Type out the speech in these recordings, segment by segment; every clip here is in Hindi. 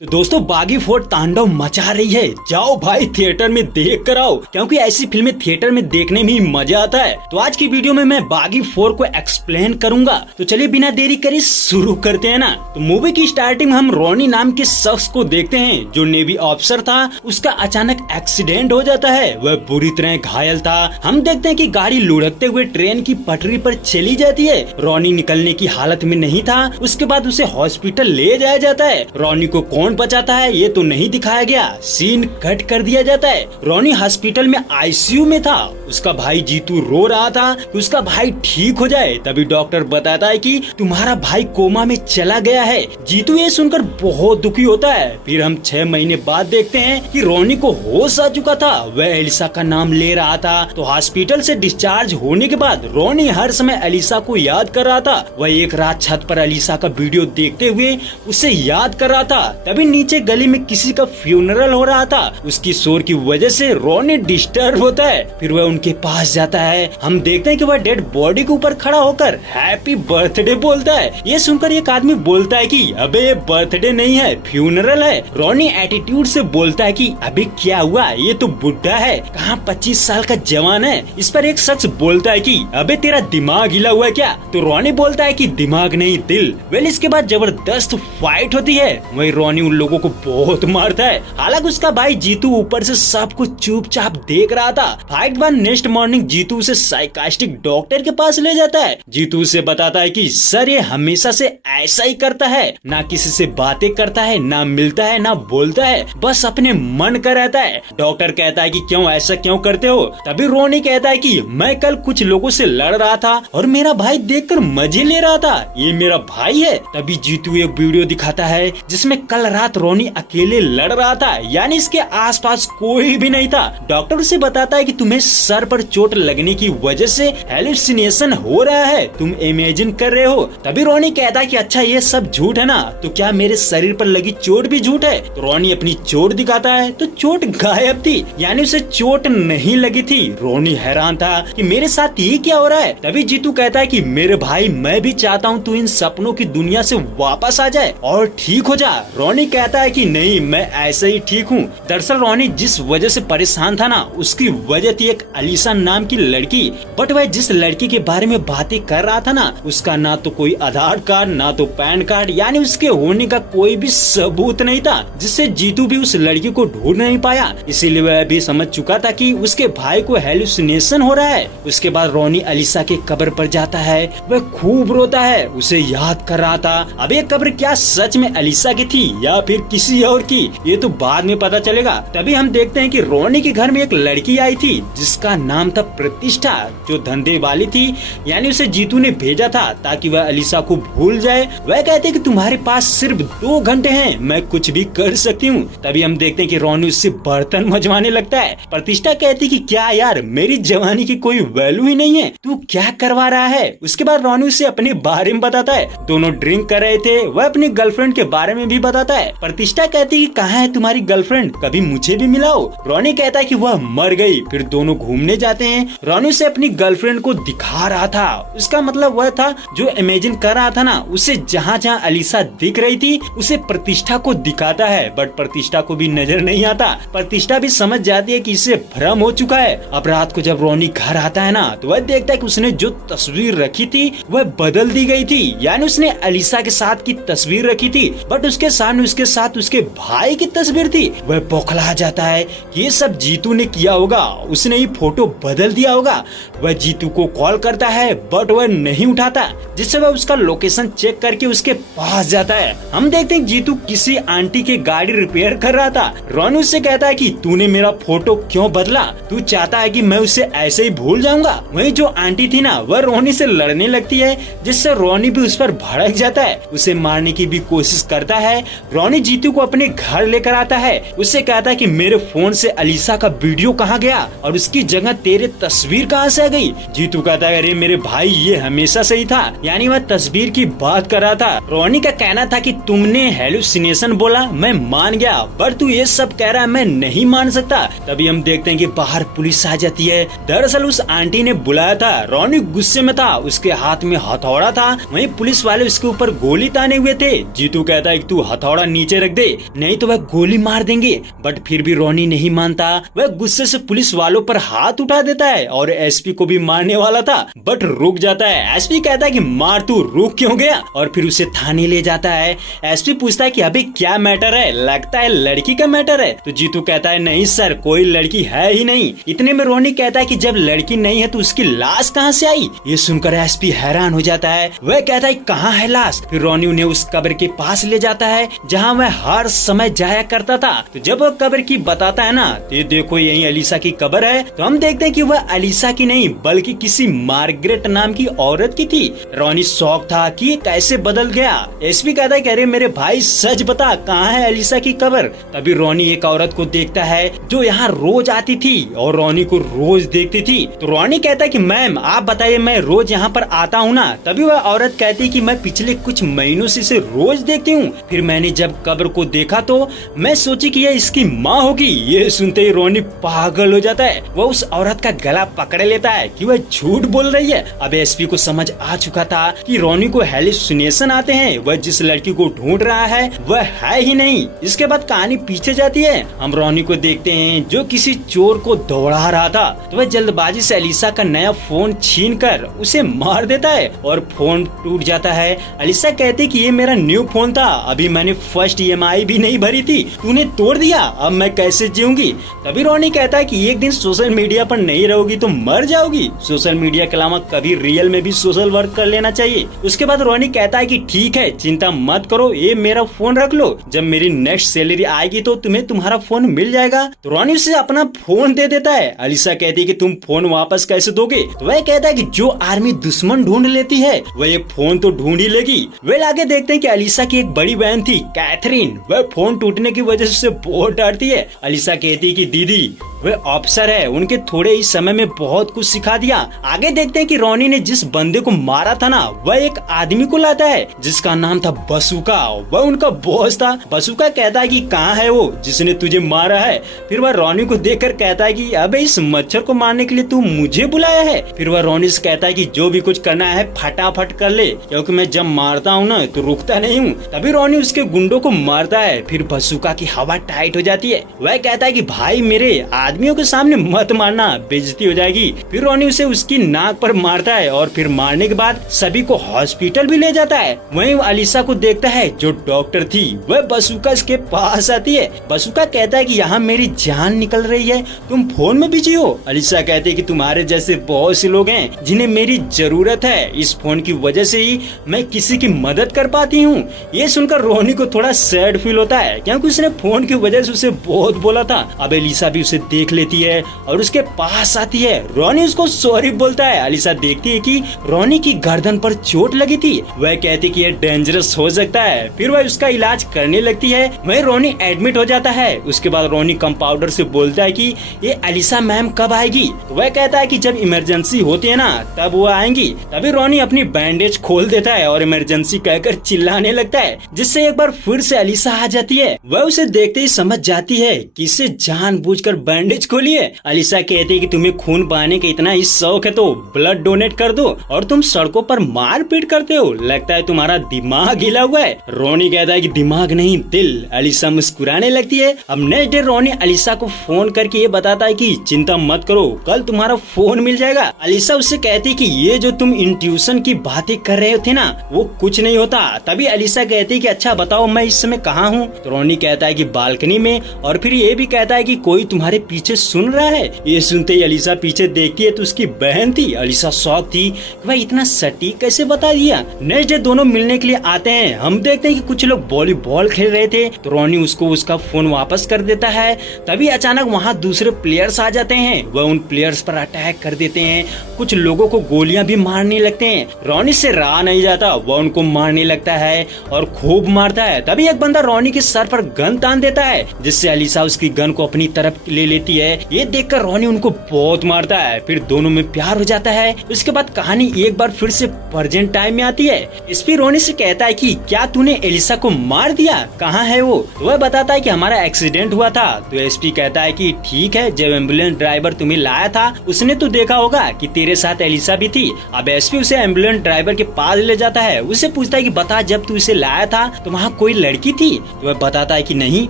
तो दोस्तों बागी 4 तांडव मचा रही है। जाओ भाई थिएटर में देख कर आओ, क्योंकि ऐसी फिल्में थिएटर में देखने में ही मजा आता है। तो आज की वीडियो में मैं बागी 4 को एक्सप्लेन करूंगा। तो चलिए बिना देरी करे शुरू करते हैं ना। तो मूवी की स्टार्टिंग में हम रोनी नाम के शख्स को देखते हैं जो नेवी ऑफिसर था। उसका अचानक एक्सीडेंट हो जाता है, वह बुरी तरह घायल था। हम देखते हैं कि गाड़ी लुढ़कते हुए ट्रेन की पटरी पर चली जाती है। रोनी निकलने की हालत में नहीं था। उसके बाद उसे हॉस्पिटल ले जाया जाता है। रोनी को कौन बचाता है ये तो नहीं दिखाया गया, सीन कट कर दिया जाता है। रोनी हॉस्पिटल में आईसीयू में था। उसका भाई जीतू रो रहा था कि उसका भाई ठीक हो जाए। तभी डॉक्टर बताता है कि तुम्हारा भाई कोमा में चला गया है। जीतू ये सुनकर बहुत दुखी होता है। फिर हम 6 महीने बाद देखते हैं कि रोनी को होश आ चुका था। वह एलिसा का नाम ले रहा था। तो हॉस्पिटल से डिस्चार्ज होने के बाद रोनी हर समय एलिसा को याद कर रहा था। वह एक रात छत पर एलिसा का वीडियो देखते हुए उसे याद कर रहा था। तभी नीचे गली में किसी का फ्यूनरल हो रहा था। उसकी शोर की वजह से रोनी डिस्टर्ब होता है। फिर वह उनके पास जाता है। हम देखते हैं कि वह डेड बॉडी के ऊपर खड़ा होकर हैप्पी बर्थडे बोलता है। ये सुनकर एक आदमी बोलता है कि अबे ये बर्थडे नहीं है, फ्यूनरल है। रोनी एटीट्यूड से बोलता है कि अबे क्या हुआ, ये तो बुढ़ा है, कहाँ 25 साल का जवान है। इस पर एक शख्स बोलता है कि अबे तेरा दिमाग हिला हुआ है क्या। तो रोनी बोलता है कि दिमाग नहीं दिल। वेल इसके बाद जबरदस्त फाइट होती है। वही रोनी उन लोगों को बहुत मारता है। हालांकि उसका भाई जीतू ऊपर से सब कुछ चुपचाप देख रहा था। फाइट बाद नेक्स्ट मॉर्निंग जीतू उसे साइकास्टिक डॉक्टर के पास ले जाता है। जीतू उसे बताता है कि सर ये हमेशा से ऐसा ही करता है, ना किसी से बातें करता है, ना मिलता है, ना बोलता है, बस अपने मन का रहता है। डॉक्टर कहता है कि क्यों ऐसा क्यों करते हो। तभी रोनी कहता है कि मैं कल कुछ लोगों से लड़ रहा था और मेरा भाई देखकर मजे ले रहा था, ये मेरा भाई है। तभी जीतू एक वीडियो दिखाता है जिसमें कल रात रोनी अकेले लड़ रहा था, यानी इसके आसपास कोई भी नहीं था। डॉक्टर उसे बताता है कि तुम्हें सर पर चोट लगने की वजह से हेलुसिनेशन हो रहा है, तुम इमेजिन कर रहे हो। तभी रोनी कहता है कि अच्छा ये सब झूठ है ना, तो क्या मेरे शरीर पर लगी चोट भी झूठ है। तो रोनी अपनी चोट दिखाता है तो चोट गायब थी, यानी उसे चोट नहीं लगी थी। रोनी हैरान था कि मेरे साथ ये क्या हो रहा है। तभी जीतू कहता है कि मेरे भाई मैं भी चाहता हूँ तू इन सपनों की दुनिया से वापस आ जाए और ठीक हो जा। रोनी कहता है कि नहीं मैं ऐसे ही ठीक हूँ। दरअसल रोनी जिस वजह से परेशान था ना, उसकी वजह थी एक अलीसा नाम की लड़की। बट वह जिस लड़की के बारे में बातें कर रहा था ना, उसका ना तो कोई आधार कार्ड ना तो पैन कार्ड, यानी उसके होने का कोई भी सबूत नहीं था, जिससे जीतू भी उस लड़की को ढूंढ नहीं पाया। इसीलिए वह भी समझ चुका था कि उसके भाई को हेलुसिनेशन हो रहा है। उसके बाद रोनी अलीसा के कब्र पर जाता है। वह खूब रोता है, उसे याद कर रहा था। अब ये कब्र क्या सच में अलीसा की थी या फिर किसी और की, ये तो बाद में पता चलेगा। तभी हम देखते हैं कि रोनी के घर में एक लड़की आई थी जिसका नाम था प्रतिष्ठा, जो धंधे वाली थी, यानी उसे जीतू ने भेजा था ताकि वह अलीसा को भूल जाए। वह कहते कि तुम्हारे पास सिर्फ 2 घंटे हैं, मैं कुछ भी कर सकती हूँ। तभी हम देखते हैं कि रोनी उससे बर्तन मजवाने लगता है। प्रतिष्ठा कहती कि क्या यार मेरी जवानी की कोई वैल्यू ही नहीं है, तू क्या करवा रहा है। उसके बाद रोनी उसे अपने बारे में बताता है। दोनों ड्रिंक कर रहे थे। वह अपनी गर्लफ्रेंड के बारे में भी बताता है। प्रतिष्ठा कहती कि कहाँ है तुम्हारी गर्लफ्रेंड, कभी मुझे भी मिलाओ। रोनी कहता है कि वह मर गई। फिर दोनों घूमने जाते हैं। रोनी से अपनी गर्लफ्रेंड को दिखा रहा था। उसका मतलब वह था जो इमेजिन कर रहा था ना, उसे जहाँ जहाँ अलीसा दिख रही थी उसे प्रतिष्ठा को दिखाता है। बट प्रतिष्ठा को भी नजर नहीं आता। प्रतिष्ठा भी समझ जाती है कि इसे भ्रम हो चुका है। अब रात को जब रोनी घर आता है ना, तो वह देखता है कि उसने जो तस्वीर रखी थी वह बदल दी गई थी, यानी उसने अलीसा के साथ की तस्वीर रखी थी बट उसके सामने उसके साथ उसके भाई की तस्वीर थी। वह बौखला जाता है कि ये सब जीतू ने किया होगा, उसने ही फोटो बदल दिया होगा। वह जीतू को कॉल करता है बट वह नहीं उठाता, जिससे वह उसका लोकेशन चेक करके उसके पास जाता है। हम देखते हैं जीतू किसी आंटी की गाड़ी रिपेयर कर रहा था। रोनी उससे कहता है कि तूने मेरा फोटो क्यों बदला, तू चाहता है कि मैं उसे ऐसे ही भूल जाऊंगा। वही जो आंटी थी ना, वह रोनी से लड़ने लगती है, जिससे रोनी भी उस पर भड़क जाता है, उसे मारने की भी कोशिश करता है। रोनी जीतू को अपने घर लेकर आता है। उससे कहता है कि मेरे फोन से अलीसा का वीडियो कहाँ गया और उसकी जगह तेरे तस्वीर कहाँ से आ गई। जीतू कहता है अरे मेरे भाई ये हमेशा से ही था, यानी वह तस्वीर की बात कर रहा था। रोनी का कहना था कि तुमने हेलुसिनेशन बोला, मैं मान गया, पर तू ये सब कह रहा है मैं नहीं मान सकता। तभी हम देखते हैं कि बाहर पुलिस आ जाती है। दरअसल उस आंटी ने बुलाया था। रोनी गुस्से में था, उसके हाथ में हथौड़ा था। वहीं पुलिस वाले उसके ऊपर गोली ताने हुए थे। जीतू कहता है कि तू हथौड़ा नीचे रख दे, नहीं तो वह गोली मार देंगे। बट फिर भी रोनी नहीं मानता। वह गुस्से से पुलिस वालों पर हाथ उठा देता है और एसपी को भी मारने वाला था, बट रुक जाता है। एसपी कहता है कि मार, तू रुक क्यों गया, और फिर उसे थाने ले जाता है। एसपी पूछता है कि अभी क्या मैटर है, लगता है लड़की का मैटर है। तो जीतू कहता है नहीं सर, कोई लड़की है ही नहीं। इतने में रोनी कहता है कि जब लड़की नहीं है तो उसकी लाश कहाँ से आई। ये सुनकर एसपी हैरान हो जाता है। वह कहता है कहाँ है लाश। फिर रोनी उन्हें उस कब्र के पास ले जाता है जहाँ वह हर समय जाया करता था। तो जब वह कब्र की बताता है ना, तो ये देखो यही अलीसा की कब्र है। तो हम देखते हैं कि वह अलीसा की नहीं बल्कि किसी मार्गरेट नाम की औरत की थी। रोनी शौक था कि ये कैसे बदल गया। एसपी कहता है कि अरे मेरे भाई सच बता, कहाँ है अलीसा की कब्र। तभी रोनी एक औरत को देखता है जो यहाँ रोज आती थी और रोनी को रोज देखती थी। तो रोनी कहता है कि मैम आप बताइए, मैं रोज यहाँ पर आता हूँ ना। तभी वह औरत कहती है कि मैं पिछले कुछ महीनों से इसे रोज देखती हूँ। फिर मैंने जब कब्र को देखा तो मैं सोची कि यह इसकी माँ होगी। ये सुनते ही रोनी पागल हो जाता है। वह उस औरत का गला पकड़ लेता है कि वह झूठ बोल रही है। अब एसपी को समझ आ चुका था कि रोनी को हेलुसिनेशन आते हैं। वह जिस लड़की को ढूंढ रहा है वह है ही नहीं। इसके बाद कहानी पीछे जाती है। हम रोनी को देखते हैं जो किसी चोर को दौड़ा रहा था। तो वह जल्दबाजी से अलीसा का नया फोन छीनकर उसे मार देता है और फोन टूट जाता है। अलीसा कहती है कि ये मेरा न्यू फोन था, अभी मैंने फर्स्ट EMI भी नहीं भरी थी, तूने तोड़ दिया, अब मैं कैसे जीऊंगी। तभी रोनी कहता है कि एक दिन सोशल मीडिया पर नहीं रहोगी तो मर जाओगी। सोशल मीडिया के अलावा कभी रियल में भी सोशल वर्क कर लेना चाहिए। उसके बाद रोनी कहता है कि ठीक है, चिंता मत करो, ये मेरा फोन रख लो, जब मेरी नेक्स्ट सैलरी आएगी तो तुम्हें तुम्हारा फोन मिल जाएगा। तो रोनी उसे अपना फोन दे देता है। अलीसा कहती है कि तुम फोन वापस कैसे दोगे। तो वह कहता है कि जो आर्मी दुश्मन ढूंढ लेती है वह ये फोन तो ढूंढ ही लेगी। वे आगे देखते हैं कि अलीसा की एक बड़ी बहन थी कैथरीन, वह फोन टूटने की वजह से बहुत डांटती है। अलीसा कहती है कि दीदी वे ऑफिसर है, उनके थोड़े ही समय में बहुत कुछ सिखा दिया। आगे देखते हैं कि रोनी ने जिस बंदे को मारा था ना, वह एक आदमी को लाता है जिसका नाम था बसूका। वह उनका बॉस था। बसूका कहता है कि कहाँ है वो जिसने तुझे मारा है। फिर वह रोनी को देखकर कहता है कि अबे इस मच्छर को मारने के लिए तू मुझे बुलाया है। फिर वह रोनी से कहता है कि जो भी कुछ करना है फटाफट कर ले, क्योंकि मैं जब मारता हूँ ना तो रुकता नहीं हूँ। तभी रोनी उसके गुंडों को मारता है। फिर बसूका की हवा टाइट हो जाती है। वह कहता है कि भाई मेरे आदमियों के सामने मत मारना, बेइज्जती हो जाएगी। फिर रोनी उसे उसकी नाक पर मारता है और फिर मारने के बाद सभी को हॉस्पिटल भी ले जाता है। वहीं अलीसा को देखता है जो डॉक्टर थी, वह बसूका के पास आती है। बसूका कहता है कि यहाँ मेरी जान निकल रही है, तुम फोन में बिजी हो। अलीसा कहती है कि तुम्हारे जैसे बहुत से लोग हैं जिन्हें मेरी जरूरत है, इस फोन की वजह से ही मैं किसी की मदद कर पाती हूँ। ये सुनकर रोनी को थोड़ा सैड फील होता है क्योंकि उसने फोन की वजह से उसे बहुत बोला था। अब अलीसा भी उसे देख लेती है और उसके पास आती है। रोनी उसको सॉरी बोलता है। अलीसा देखती है कि रोनी की गर्दन पर चोट लगी थी। वह कहती कि यह डेंजरस हो सकता है। फिर वह उसका इलाज करने लगती है। वहीं रोनी एडमिट हो जाता है। उसके बाद रोनी कंपाउंडर से बोलता है कि ये अलीसा मैम कब आएगी। वह कहता है कि जब इमरजेंसी होती है ना तब वो आएंगी। तभी रोनी अपनी बैंडेज खोल देता है और इमरजेंसी कहकर चिल्लाने लगता है, जिससे एक बार फिर से अलीसा आ जाती है। वह उसे देखते ही समझ जाती है कि इसे जानबूझकर बैंडेज खोली है। अलीसा कहती है कि तुम्हें खून बहाने का इतना ही शौक है तो ब्लड डोनेट कर दो, और तुम सड़कों पर मार पीट करते हो, लगता है तुम्हारा दिमाग हिला हुआ है। रोनी कहता है कि दिमाग नहीं दिल। अलीसा मुस्कुराने लगती है। अब नेक्स्ट डे रोनी अलीसा को फोन करके ये बताता है कि चिंता मत करो, कल तुम्हारा फोन मिल जाएगा। अलीसा उससे कहती है कि ये जो तुम इंट्यूशन की बातें कर रहे थे ना वो कुछ नहीं होता। तभी अलीसा कहती है कि अच्छा बताओ मैं इस समय कहाँ हूँ। तो रोनी कहता है कि बालकनी में, और फिर ये भी कहता है कि कोई तुम्हारे पीछे सुन रहा है। ये सुनते ही अलीसा पीछे देखती है तो उसकी बहन थी। अलीसा शॉक थी कि भाई इतना सटीक कैसे बता दिया। नेक्स्ट डे दोनों मिलने के लिए आते हैं। हम देखते हैं कि कुछ लोग वॉलीबॉल खेल रहे थे तो रोनी उसको उसका फोन वापस कर देता है। तभी अचानक वहाँ दूसरे प्लेयर्स आ जाते हैं। वह उन प्लेयर्स पर अटैक कर देते हैं। कुछ लोगों को गोलियां भी मारने लगते हैं। रोनी से रहा नहीं जाता, वह उनको मारने लगता है और खूब मारता है। तभी एक बंदा रोनी के सर पर गन तान देता है, जिससे अलीसा उसकी गन को अपनी तरफ ले लेती है। ये देखकर रोनी उनको बहुत मारता है। फिर दोनों में प्यार हो जाता है। उसके बाद कहानी एक बार फिर से प्रेजेंट टाइम में आती है। एसपी रोनी से कहता है कि क्या तूने एलिसा को मार दिया, कहाँ है वो। तो वह बताता है कि हमारा एक्सीडेंट हुआ था। तो एसपी कहता है कि ठीक है, जब एम्बुलेंस ड्राइवर तुम्हें लाया था उसने तो देखा होगा कि तेरे साथ एलिसा भी थी। अब एसपी उसे एम्बुलेंस ड्राइवर के पास ले जाता है। उसे पूछता है कि बता जब तू इसे लाया था तो वहाँ कोई लड़की थी? तो वह बताता है कि नहीं,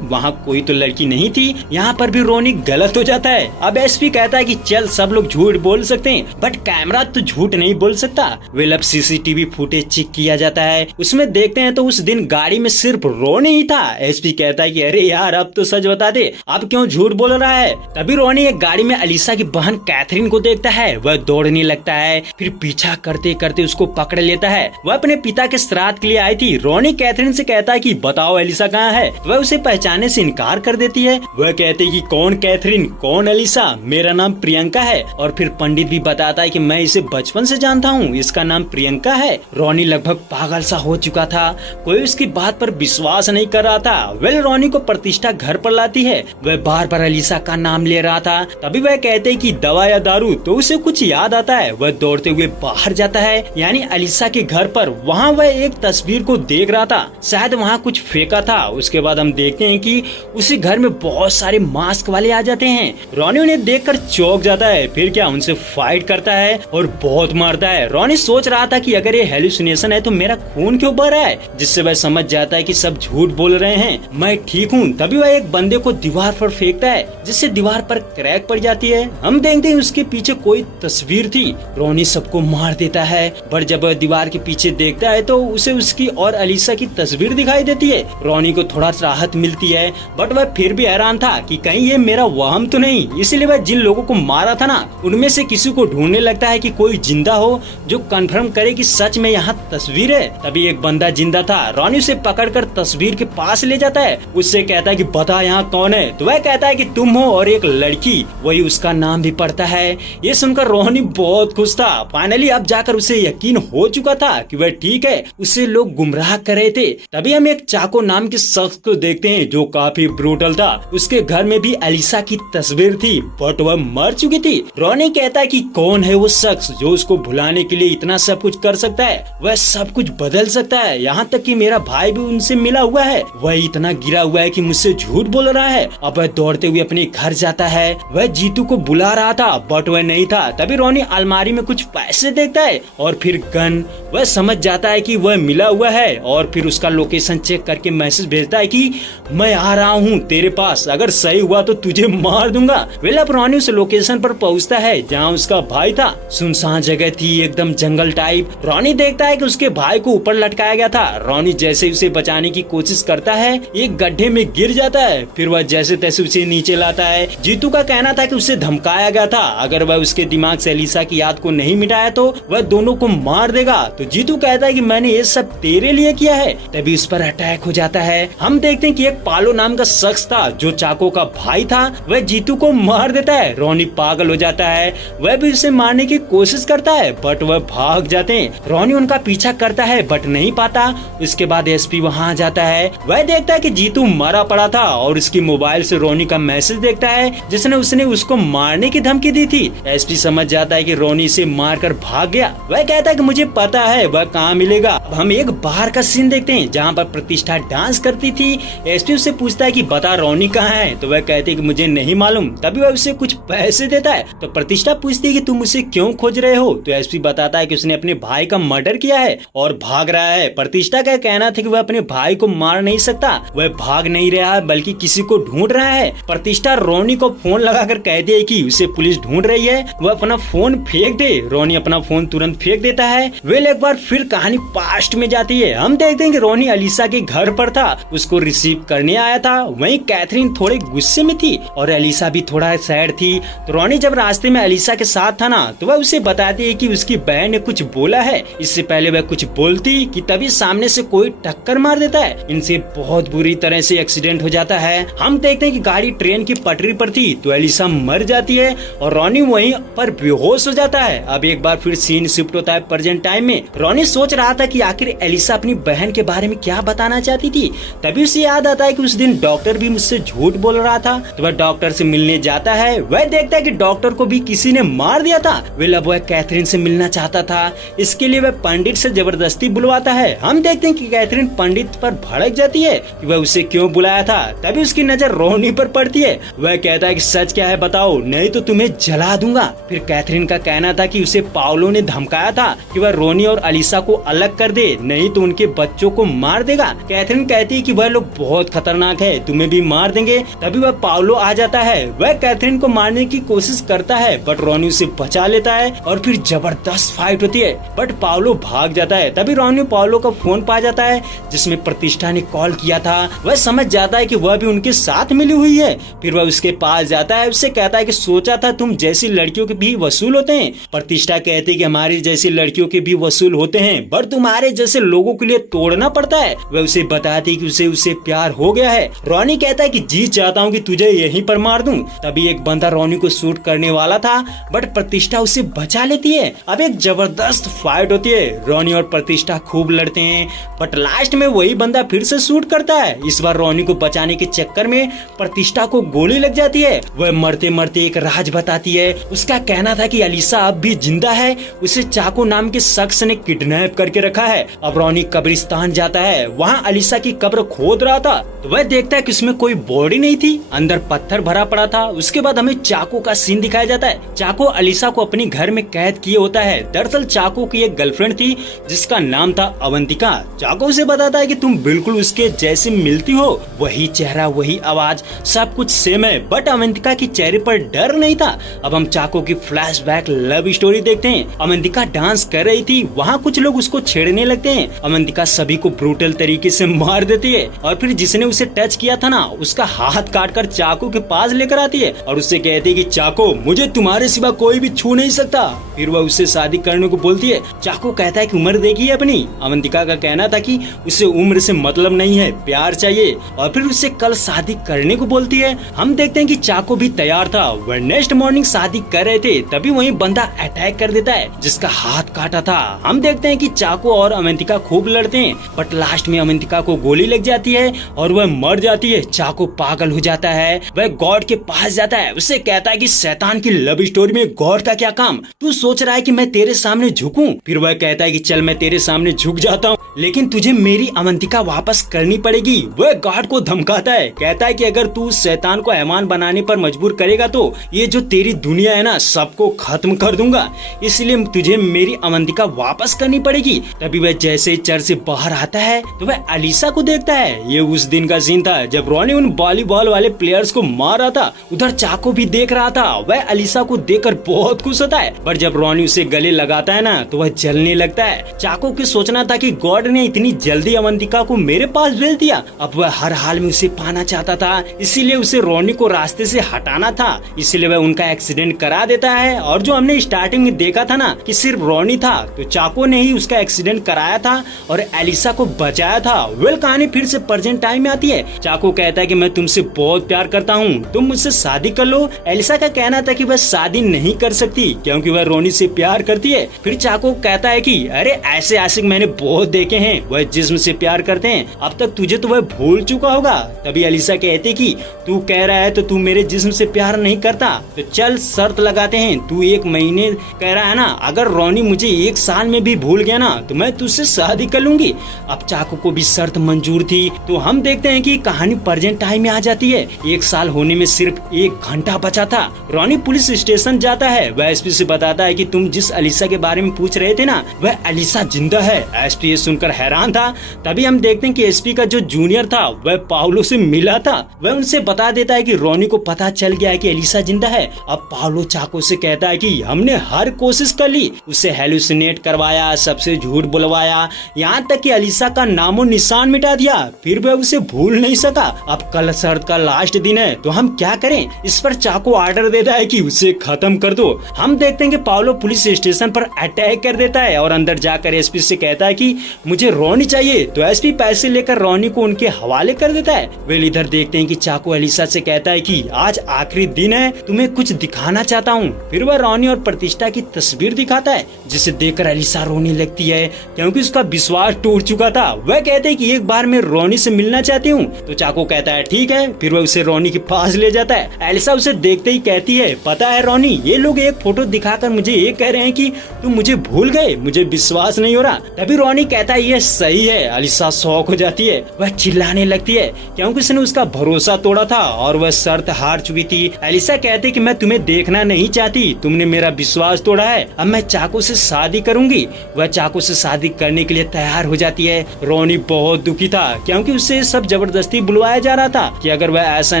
वहाँ कोई तो लड़की नहीं थी। यहाँ पर भी रोनी गलत हो जाता है। अब एसपी कहता है कि चल सब लोग झूठ बोल सकते हैं, बट कैमरा तो झूठ नहीं बोल सकता। वेल अब सीसीटीवी फुटेज चेक किया जाता है, उसमें देखते हैं तो उस दिन गाड़ी में सिर्फ रोनी ही था। एसपी कहता है कि अरे यार अब तो सच बता दे, अब क्यों झूठ बोल रहा है। तभी रोनी एक गाड़ी में अलीसा की बहन कैथरीन को देखता है, वह दौड़ने लगता है, फिर पीछा करते करते उसको पकड़ लेता है। वह अपने पिता के श्राद्ध के लिए आई थी। रोनी कैथरीन से कहता है कि बताओ एलिसा कहाँ है। वह उसे पहचानने से इनकार कर देती है। वह कहते हैं कि कौन कैथरीन, कौन एलिसा, मेरा नाम प्रियंका है। और फिर पंडित भी बताता है कि मैं इसे बचपन से जानता हूँ, इसका नाम प्रियंका है। रोनी लगभग पागल सा हो चुका था, कोई उसकी बात पर विश्वास नहीं कर रहा था। वेल रोनी को प्रतिष्ठा घर पर लाती है, वह बार बार एलिसा का नाम ले रहा था। तभी वह कहते हैं कि दवा या दारू, तो उसे कुछ याद आता है। वह दौड़ते हुए बाहर जाता है, यानी एलिसा के घर पर। वहाँ वह एक तस्वीर को देख रहा था, शायद वहाँ कुछ फेंका था। उसके बाद हम देखते हैं कि उसी घर में बहुत सारे मास्क वाले आ जाते हैं। रोनी उन्हें देखकर चौंक जाता है, फिर क्या उनसे फाइट करता है और बहुत मारता है। रोनी सोच रहा था कि अगर ये हेलुसिनेशन है तो मेरा खून क्यों बह रहा है, जिससे वह समझ जाता है कि सब झूठ बोल रहे हैं, मैं ठीक हूँ। तभी वह एक बंदे को दीवार पर फेंकता है, जिससे दीवार पर क्रैक पड़ जाती है। हम देखते हैं उसके पीछे कोई तस्वीर थी। रोनी सबको मार देता है, पर जब वह दीवार के पीछे देखता है तो उसे उसकी और अलीसा की तस्वीर दिखाई देती है। रोनी को थोड़ा राहत मिलती है, बट वह फिर भी हैरान था कि कहीं ये मेरा वहम तो नहीं। इसीलिए वह जिन लोगों को मारा था ना, उनमें से किसी को ढूंढने लगता है कि कोई जिंदा हो जो कंफर्म करे कि सच में यहाँ तस्वीर है। तभी एक बंदा जिंदा था। रोनी उसे पकड़कर तस्वीर के पास ले जाता है, उससे कहता है कि बता यहाँ कौन है। तो वह कहता है कि तुम हो और एक लड़की, वही उसका नाम भी पढ़ता है। ये सुनकर रोनी बहुत खुश था। फाइनली अब जाकर उसे यकीन हो चुका था कि वह ठीक है, उसे लोग गुमराह कर रहे थे। तभी हम एक चाको नाम के शख्स को देखते हैं जो काफी ब्रूटल था। उसके घर में भी एलिसा की तस्वीर थी, बट वह मर चुकी थी। रोनी कहता है कि कौन है वो शख्स जो उसको भुलाने के लिए इतना सब कुछ कर सकता है, वह सब कुछ बदल सकता है, यहाँ तक कि मेरा भाई भी उनसे मिला हुआ है। वह इतना गिरा हुआ है कि मुझसे झूठ बोल रहा है। अब वह दौड़ते हुए अपने घर जाता है। वह जीतू को बुला रहा था, बट वह नहीं था। तभी रोनी अलमारी में कुछ पैसे देखता है और फिर गन। वह समझ जाता है कि वह मिला हुआ है और फिर उसका लोकेशन चेक करके मैसेज भेजता है कि मैं आ रहा हूँ तेरे पास, अगर सही हुआ तो तुझे मार दूंगा। वेल अब रोनी उस लोकेशन पर पहुँचता है जहाँ उसका भाई था। सुनसान जगह थी, एकदम जंगल टाइप। रोनी देखता है कि उसके भाई को ऊपर लटकाया गया था। रोनी जैसे उसे बचाने की कोशिश करता है, एक गड्ढे में गिर जाता है। फिर वह जैसे तैसे उसे नीचे लाता है। जीतू का कहना था कि उसे धमकाया गया था, अगर वह उसके दिमाग से एलिसा की याद को नहीं मिटाया तो वह दोनों को मार देगा। तो जीतू कहता है कि मैंने ये सब तेरे लिए किया है। तभी उस पर अटैक हो जाता है। हम देखते हैं कि एक पालो नाम का शख्स था जो चाको का भाई था, वह जीतू को मार देता है। रोनी पागल हो जाता है, वह भी उसे मारने की कोशिश करता है, बट वह भाग जाते हैं। रोनी उनका पीछा करता है बट नहीं पाता। इसके बाद एसपी वहाँ आ जाता है। वह देखता है कि जीतू मरा पड़ा था और उसकी मोबाइल से रोनी का मैसेज देखता है जिसने उसने उसको मारने की धमकी दी थी। एसपी समझ जाता है कि रोनी से मारकर भाग गया। वह कहता है कि मुझे पता है वह कहाँ मिलेगा। अब हम एक बार का सीन देखते हैं जहाँ पर प्रतिष्ठा डांस करती थी। एसपी उससे पूछता है कि बता रोनी कहाँ है, तो वह कहती है कि मुझे नहीं मालूम। तभी वह उसे कुछ पैसे देता है। तो प्रतिष्ठा पूछती है कि तुम उसे क्यों खोज रहे हो, तो एसपी बताता है कि उसने अपने भाई का मर्डर किया है और भाग रहा है। प्रतिष्ठा का कहना था कि वह अपने भाई को मार नहीं सकता, वह भाग नहीं रहा है बल्कि किसी को ढूंढ रहा है। प्रतिष्ठा रोनी को फोन लगाकर कहती है कि उसे पुलिस ढूंढ रही है, वह अपना फोन फेंक दे। रोनी अपना फोन तुरंत फेंक देता है। वेल एक बार फिर कहानी पास्ट में जाती है। हम देखते हैं कि रोनी अलीसा के घर पर था, उसको रिसीव करने आया था। वहीं कैथरीन थोड़े गुस्से में थी और अलीसा भी थोड़ा सैड थी। तो रोनी जब रास्ते में अलीसा के साथ था ना, तो वह उसे बताती है कि उसकी बहन ने कुछ बोला है। इससे पहले वह कुछ बोलती कि तभी सामने से कोई टक्कर मार देता है। इनसे बहुत बुरी तरह से एक्सीडेंट हो जाता है। हम देखते हैं कि गाड़ी ट्रेन की पटरी पर थी, तो अलीसा मर जाती है और रोनी वहीं पर बेहोश हो जाता है। अब एक बार फिर सीन शिफ्ट होता है प्रेजेंट टाइम में। रोनी सोच रहा था कि आखिर एलिसा अपनी बहन के बारे में क्या बताना चाहती थी। तभी उसे याद आता है कि उस दिन डॉक्टर भी मुझसे झूठ बोल रहा था। तो वह डॉक्टर से मिलने जाता है। वह देखता है कि डॉक्टर को भी किसी ने मार दिया था। अब वह कैथरीन से मिलना चाहता था, इसके लिए वह पंडित से जबरदस्ती बुलवाता है। हम देखते हैं कि कैथरीन पंडित पर भड़क जाती है कि वह उसे क्यों बुलाया था। तभी उसकी नजर रोनी पर पड़ती है। वह कहता है कि सच क्या है बताओ, नहीं तो तुम्हें जला दूंगा। फिर कैथरीन का कहना था कि उसे पाउलो ने धमकाया था कि वह रोनी और अलीसा को अलग कर दे, नहीं तो उनके बच्चों को मार देगा। कैथरीन कहती है कि वह लोग बहुत खतरनाक है, तुम्हें भी मार देंगे। तभी वह पाउलो आ जाता है, वह कैथरीन को मारने की कोशिश करता है बट रोनी उसे बचा लेता है और फिर जबरदस्त फाइट होती है बट पाउलो भाग जाता है। तभी रोनी पाउलो का फोन पा जाता है जिसमें प्रतिष्ठा ने कॉल किया था। वह समझ जाता है कि वह भी उनके साथ मिली हुई है। फिर वह उसके पास जाता है, उससे कहता है कि सोचा था तुम जैसी लड़कियों के भी वसूल होते हैं। प्रतिष्ठा कहती है कि हमारी जैसी लड़कियों के भी वसूल होते हैं पर तुम्हारे जैसे लोगों के लिए तोड़ना पड़ता है। वह उसे बताती है कि उसे प्यार हो गया है। रोनी कहता है कि जी चाहता हूँ कि तुझे यहीं पर मार दूं। तभी एक बंदा रोनी को शूट करने वाला था बट प्रतिष्ठा उसे बचा लेती है। अब एक जबरदस्त फाइट होती है, रोनी और प्रतिष्ठा खूब लड़ते हैं बट लास्ट में वही बंदा फिर से शूट करता है। इस बार रोनी को बचाने के चक्कर में प्रतिष्ठा को गोली लग जाती है। वह मरते मरते एक राज बताती है। उसका कहना था कि अलीसा अब भी जिंदा है, उसे चाको नाम के शख्स ने किडनैप करके रखा है। अब रोनी कब्रिस्तान जाता है, वहाँ अलीसा की कब्र खोद रहा था तो वह देखता है कि उसमें कोई बॉडी नहीं थी, अंदर पत्थर भरा पड़ा था। उसके बाद हमें चाको का सीन दिखाया जाता है। चाको अलीसा को अपने घर में कैद किए होता है। दरअसल चाको की एक गर्लफ्रेंड थी जिसका नाम था अवंतिका। चाको उसे बताता है कि तुम बिल्कुल उसके जैसे मिलती हो, वही चेहरा वही आवाज सब कुछ सेम है बट अवंतिका के चेहरे पर डर नहीं था। अब हम चाको की फ्लैशबैक लव स्टोरी देखते हैं। अवंतिका डांस कर रही थी, वहाँ कुछ लोग उसको छेड़ने लगते हैं। अवंतिका सभी को ब्रूटल तरीके से मार देती है और फिर जिसने उसे टच किया था ना उसका हाथ काट कर चाको के पास लेकर आती है और उससे कहती है कि चाको मुझे तुम्हारे सिवा कोई भी छू नहीं सकता। फिर वह उससे शादी करने को बोलती है। चाको कहता है कि उम्र देखी है अपनी। अवंतिका का कहना था कि उसे उम्र से मतलब नहीं है, प्यार चाहिए और फिर उससे कल शादी करने को बोलती है। हम देखते हैं कि चाको भी तैयार था, वह नेक्स्ट मॉर्निंग शादी कर रहे थे तभी वही बंदा अटैक कर देता है जिसका हाथ काटा था। हम देखते हैं कि चाको और अवंतिका खूब लड़ते हैं बट लास्ट में अवंतिका को गोली लग जाती है और वह मर जाती है। चाको पागल हो जाता है, वह गॉड के पास जाता है, उससे कहता है कि शैतान की लव स्टोरी में गॉड का क्या काम, तू सोच रहा है कि मैं तेरे सामने झुकूं। फिर वह कहता है कि चल मैं तेरे सामने झुक जाता हूँ लेकिन तुझे मेरी अवंतिका वापस करनी पड़ेगी। वह गॉड को धमकाता है, कहता है कि अगर तू शैतान को मेहमान बनाने पर मजबूर करेगा तो ये जो तेरी दुनिया है ना सबको खत्म कर दूंगा, इसलिए तुझे मेरी अवंतिका वापस करनी पड़ेगी। तभी वह जैसे ही चर्च से बाहर आता है तो वह अलीसा को देखता है। ये उस दिन का सीन था जब रोनी उन वॉलीबॉल वाले प्लेयर्स को मार रहा था। उधर चाको भी देख रहा था, वह अलीसा को देखकर बहुत खुश होता है पर जब रोनी उसे गले लगाता है ना तो वह जलने लगता है। चाको की सोचना था कि गॉड ने इतनी जल्दी अवंतिका को मेरे पास भेज दिया, अब वह हर हाल में उसे पाना चाहता था, इसीलिए उसे रोनी को रास्ते से हटाना था, इसलिए वह उनका एक्सीडेंट करा देता है। और जो हमने स्टार्टिंग में देखा था ना कि सिर्फ रोनी था तो चाको ने ही उसका एक्सीडेंट कराया था और एलिसा को बचाया था। वेल कहानी फिर से प्रेजेंट टाइम में आती है। चाको कहता है कि मैं तुमसे बहुत प्यार करता हूँ, तुम मुझसे शादी कर लो। एलिसा का कहना था कि वह शादी नहीं कर सकती क्योंकि वह रोनी से प्यार करती है। फिर चाको कहता है कि अरे ऐसे आशिक मैंने बहुत देखे हैं, वह जिस्म से प्यार करते हैं, अब तक तुझे तो वह भूल चुका होगा। तभी एलिसा कहती कि तू कह रहा है तो तू मेरे जिस्म से प्यार नहीं करता, तो चल शर्त लगाते हैं, तू 1 महीने कह रहा है ना, अगर रोनी मुझे 1 साल में भी भूल गया ना तो मैं तुझसे शादी कर लूंगी। अब चाको को भी शर्त मंजूर थी। तो हम देखते हैं कि कहानी प्रेजेंट टाइम में आ जाती है। 1 साल होने में सिर्फ 1 घंटा बचा था। रोनी पुलिस स्टेशन जाता है, वह एसपी से बताता है कि तुम जिस अलीसा के बारे में पूछ रहे थे ना वह अलीसा जिंदा है। एसपी ये सुनकर हैरान था। तभी हम देखते हैं कि एसपी का जो जूनियर था वह पाउलो से मिला था, वह उनसे बता देता है कि रोनी को पता चल गया है कि अलीसा जिंदा है। अब पाउलो चाको से कहता है कि हमने हर कोशिश कर ली, उसे हेलुसिनेट करवाया, सबसे झूठ बुलवाया, यहाँ तक कि अलीसा का नामो निशान मिटा दिया, फिर वह उसे भूल नहीं सका। अब कल शर्त का लास्ट दिन है तो हम क्या करें। इस पर चाको ऑर्डर देता है कि उसे खत्म कर दो। हम देखते हैं कि पाउलो पुलिस स्टेशन पर अटैक कर देता है और अंदर जाकर एसपी से कहता है कि मुझे रोनी चाहिए। तो एसपी पैसे लेकर रोनी को उनके हवाले कर देता है। वे इधर देखते हैं कि चाको अलीसा से कहता है कि आज आखिरी दिन है, तुम्हें कुछ दिखाना चाहता हूँ। फिर वह रोनी और प्रतिष्ठा की तस्वीर दिखाता है जिसे देखकर अलीसा रोने लगती है क्योंकि उसका विश्वास टूट चुका था। वह कहते हैं कि एक बार मैं रोनी से मिलना चाहती हूँ। तो चाको कहता है ठीक है। फिर वह उसे रोनी के पास ले जाता है। एलिसा उसे देखते ही कहती है पता है रोनी, ये लोग एक फोटो दिखाकर मुझे ये कह रहे हैं कि तुम मुझे भूल गए, मुझे विश्वास नहीं हो रहा। तभी रोनी कहता है ये सही है। एलिसा शॉक हो जाती है, वह चिल्लाने लगती है क्योंकि उसने उसका भरोसा तोड़ा था और वह शर्त हार चुकी थी। एलिसा कहती कि मैं तुम्हें देखना नहीं चाहती, तुमने मेरा विश्वास तोड़ा है, अब मैं चाको से शादी करूंगी। वह चाको से शादी करने के लिए तैयार हो जाती है। रोनी बहुत दुखी था क्योंकि उससे सब जबरदस्ती बुलवाया जा रहा था कि अगर वह ऐसा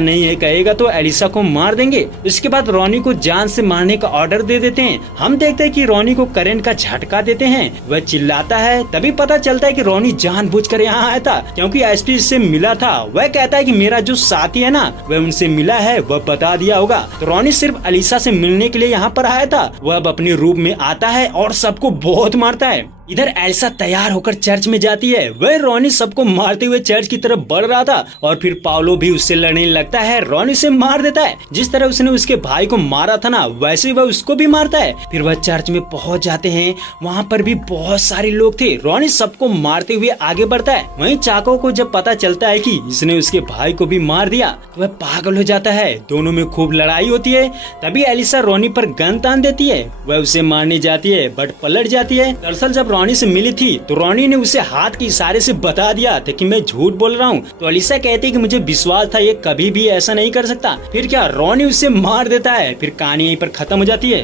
नहीं है कहेगा तो एलिसा को मार देंगे। इसके बाद रोनी को जान से मारने का ऑर्डर दे देते हैं। हम देखते हैं कि रोनी को करंट का झटका देते हैं, वह चिल्लाता है। तभी पता चलता है कि रोनी जानबूझकर यहाँ आया था क्योंकि एसपी से मिला था। वह कहता है कि मेरा जो साथी है ना वह उनसे मिला है, वह बता दिया होगा। तो रोनी सिर्फ एलिसा से मिलने के लिए यहाँ पर आया था। वह अब अपने रूप में आता है और सबको बहुत मारता है। इधर एलिसा तैयार होकर चर्च में जाती है। वह रोनी सबको मारते हुए चर्च की तरफ बढ़ रहा था और फिर पाउलो भी उससे लड़ने लगता है। रोनी से मार देता है। जिस तरह उसने उसके भाई को मारा था ना वैसे वह उसको भी मारता है। फिर वह चर्च में पहुंच जाते हैं। वहाँ पर भी बहुत सारे लोग थे। रोनी सबको मारते हुए आगे बढ़ता है। वहीं चाको को जब पता चलता है कि इसने उसके भाई को भी मार दिया तो वह पागल हो जाता है। दोनों में खूब लड़ाई होती है। तभी एलिसा रोनी पर गन तान देती है। वह उसे मारने जाती है बट पलट जाती है। दरअसल जब रोनी से मिली थी तो रोनी ने उसे हाथ के इशारे से बता दिया था कि मैं झूठ बोल रहा हूँ। तो एलिसा कहती है कि मुझे विश्वास था ये कभी भी ऐसा नहीं कर सकता। फिर क्या रोनी उसे मार देता है। फिर कहानी यहीं पर खत्म हो जाती है।